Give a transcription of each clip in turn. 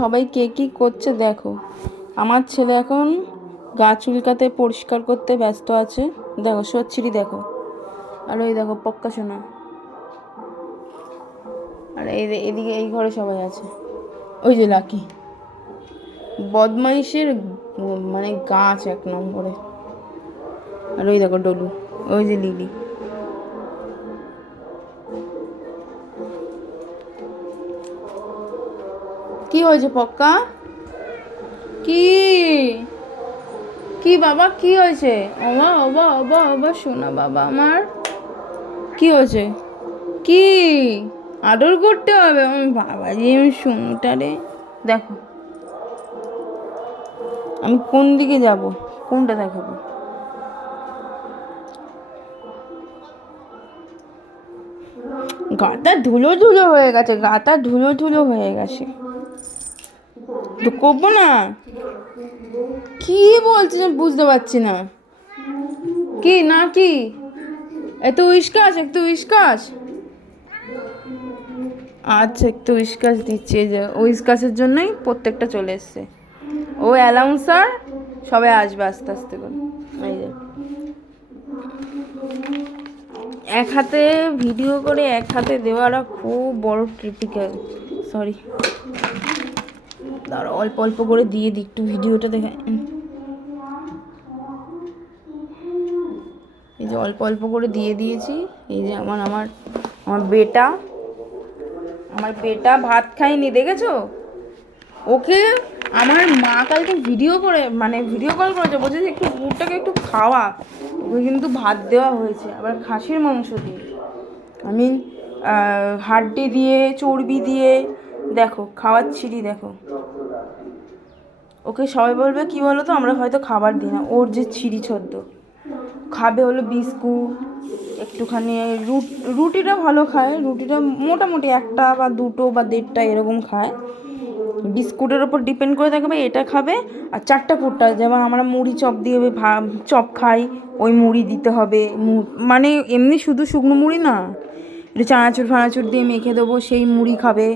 সবাই কে কী করছে দেখো। আমার ছেলে এখন গা চুলকাতে, পরিষ্কার করতে ব্যস্ত আছে। দেখো, সচ্ছিরি দেখো। আর ওই দেখো, পক্কা শোনা আর এই এদিকে এই ঘরে সবাই আছে। ওই যে লাকি। বদমাইশের মানে গাছ এক নম্বরে। আর ওই দেখো ডলু। ওই যে লিলি। কি হয়েছে পক্কা? কি? কি বাবা, কি হয়েছে? ওবা ওবা ওবা ওবা শোনা বাবা আমার। কি হয়েছে? কি? আদর করতে হবে? আমি বাবা যে আমি শুনুটা রে। দেখো। আমি কোন দিকে যাব? কোনটা দেখাবো? গাটা ধুলো ধুলো হয়ে গেছে, গাটা ধুলো ধুলো হয়ে গেছে। তো করব না। কি বলছিস বুঝতে পারছি না। কি না কি? এত উইসকাস একটু উইসকাস আচ্ছা একটু উইসকাস দিচ্ছি যে উইসকাসের জন্যই প্রত্যেকটা চলে এসছে। ও অ্যালাউন্সার, সবাই আসবে আস্তে আস্তে করে। এই এক হাতে ভিডিও করে, এক হাতে দেওয়াটা খুব বড় ক্রিটিক্যাল সরি দাঁড়া অল্প অল্প করে দিয়ে দিই একটু ভিডিওটা দেখে। এই যে অল্প অল্প করে দিয়ে দিয়েছি। এই যে আমার আমার আমার বেটা আমার বেটা ভাত খায়নি, দেখেছ? ওকে আমার মা কালকে ভিডিও করে মানে ভিডিও কল করেছে, বলছে যে একটু গুড়টাকে একটু খাওয়া। ওকে কিন্তু ভাত দেওয়া হয়েছে, আবার খাসির মাংস দিয়ে। আমি হাড্ডি দিয়ে, চর্বি দিয়ে দেখো খাওয়াচ্ছিরি দেখো। ওকে সবাই বলবে, কি বলো তো আমরা হয়তো খাবার দিই না। ওর যে ছিঁড়ি ছদ্দ খাবে হলো বিস্কুট, একটুখানি রুট, রুটিটা ভালো খায়। রুটিটা মোটামুটি একটা বা দুটো বা দেড়টা এরকম খায়। বিস্কুটের ওপর ডিপেন্ড করে থাকবে এটা খাবে আর চারটা ফুটটা যেমন আমরা মুড়ি চপ দিয়ে চপ খাই, ওই মুড়ি দিতে হবে। মানে এমনি শুধু শুকনো মুড়ি না, একটু চানাচুর ফানাচুর দিয়ে মেখে দেবো, সেই মুড়ি খাবে।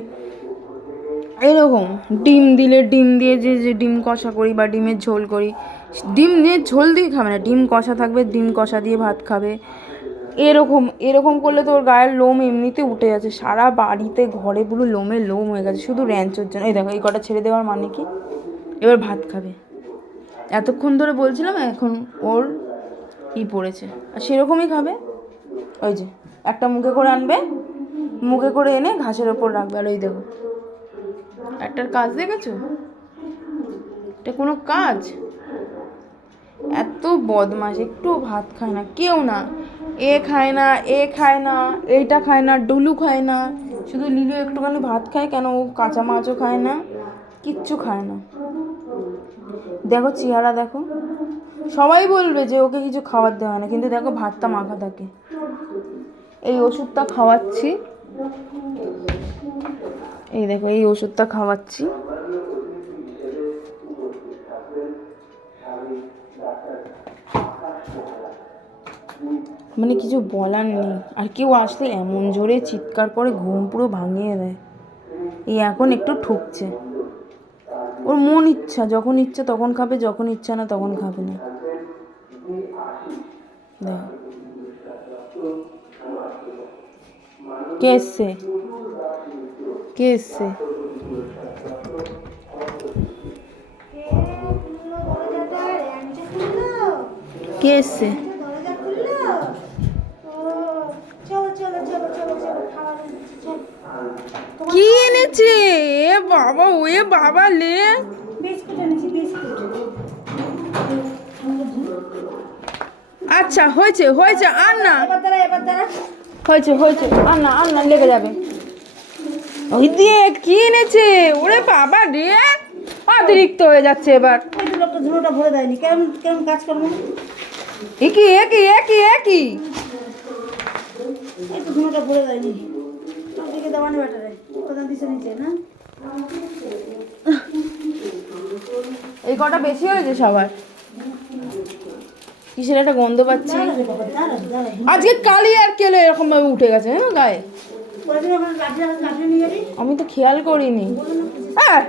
এরকম। ডিম দিলে ডিম দিয়ে যে যে ডিম কষা করি বা ডিমের ঝোল করি, ডিম দিয়ে ঝোল দিয়ে খাবে না। ডিম কষা থাকবে, ডিম কষা দিয়ে ভাত খাবে। এরকম এরকম করলে তোর গায়ের লোম এমনিতে উঠে যাচ্ছে। সারা বাড়িতে, ঘরে পুরো লোমে লোম হয়ে গেছে, শুধু র্যাঞ্চোর জন্য। এই দেখো, এই কটা ছেড়ে দেওয়ার মানে কি? এবার ভাত খাবে। এতক্ষণ ধরে বলছিলাম, এখন ওর ই পড়েছে। আর সেরকমই খাবে। ওই যে, একটা মুখে করে আনবে, মুখে করে এনে ঘাসের ওপর রাখবে। আর ওই দেখো একটার কাজ দেখেছ? এটা কোনো কাজ? এত বদমাস একটু ভাত খায় না, কেউ না। এ খায় না, এ খায় না, এইটা খায় না, ডুলু খায় না। শুধু লিলু একটুখানি ভাত খায় কেন ও কাঁচা মাছও খায় না, কিচ্ছু খায় না। দেখো চেহারা দেখো। সবাই বলবে যে ওকে কিছু খাবার দেওয়া না, কিন্তু দেখো ভাতটা মাখা থাকে। এই ওষুধটা খাওয়াচ্ছি। এই দেখো, এই ওষুধটা খাওয়াচ্ছি। মানে কিছু বলার নেই। আর কেউ আসলে এমন জোরে চিৎকার করে ঘুম পুরো ভাঙিয়ে দেয়। এই এখন একটু ঠুকছে। ওর মন ইচ্ছা, যখন ইচ্ছা তখন খাবে, যখন ইচ্ছা না তখন খাবে না। কে এসছে? কে এসছে কে এসছে। কি এনেছে? এ বাবা ওয়ে বাবা লে। আচ্ছা হয়েছে হয়েছে আর না হয়েছে হয়েছে আর না আর না লেগে যাবে। ওই দিয়ে কি এনেছে? ওরে বাবা রে! অতিরিক্ত হয়ে যাচ্ছে এবার। লোকটা ভরে দেয়নি। কেমন কেমন কাজ করব? একই একই একই একই এই তো ধুলোটা ভরে দেয়নি। তোর দেওয়ানি ব্যাটারে। কোথাও দিছে নিচে না? এই কটা বেশি হয়েছে সবার? কিসের একটা গন্ধ পাচ্ছি? আজকে কালি আর কেলে এরকম ভাবে উঠে গেছে হ্যাঁ গায়ে? আমি তো খেয়াল করিনি। হ্যাঁ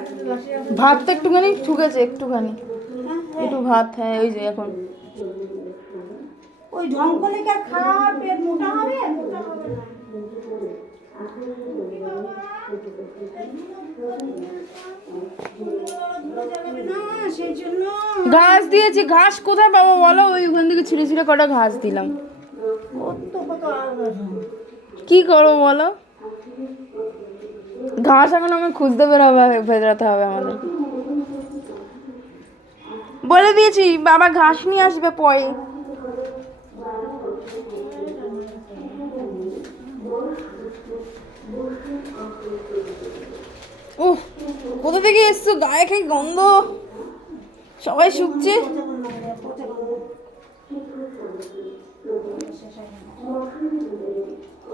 ভাত তো একটুখানি ঠুকেছে একটুখানি। একটু ভাত হ্যাঁ ওই যে এখন। ওই ঢং করলে কি খাওয়া পেট মোটা হবে? মোটা না ঘাস দিয়েছি ঘাস কোথায় পাবো বলো? ওই ওখান থেকে ছিঁড়ে ছিঁড়ে কটা ঘাস দিলাম। কি করব বলো? ঘাস এখন আমি খুঁজতে বেরোবে বেরোতে হবে আমাদের। বলে দিয়েছি, বাবা ঘাস নিয়ে আসবে পরে। উহ কোথা থেকে এসছো? গায়ে খেয়ে গন্ধ। সবাই শুকছে।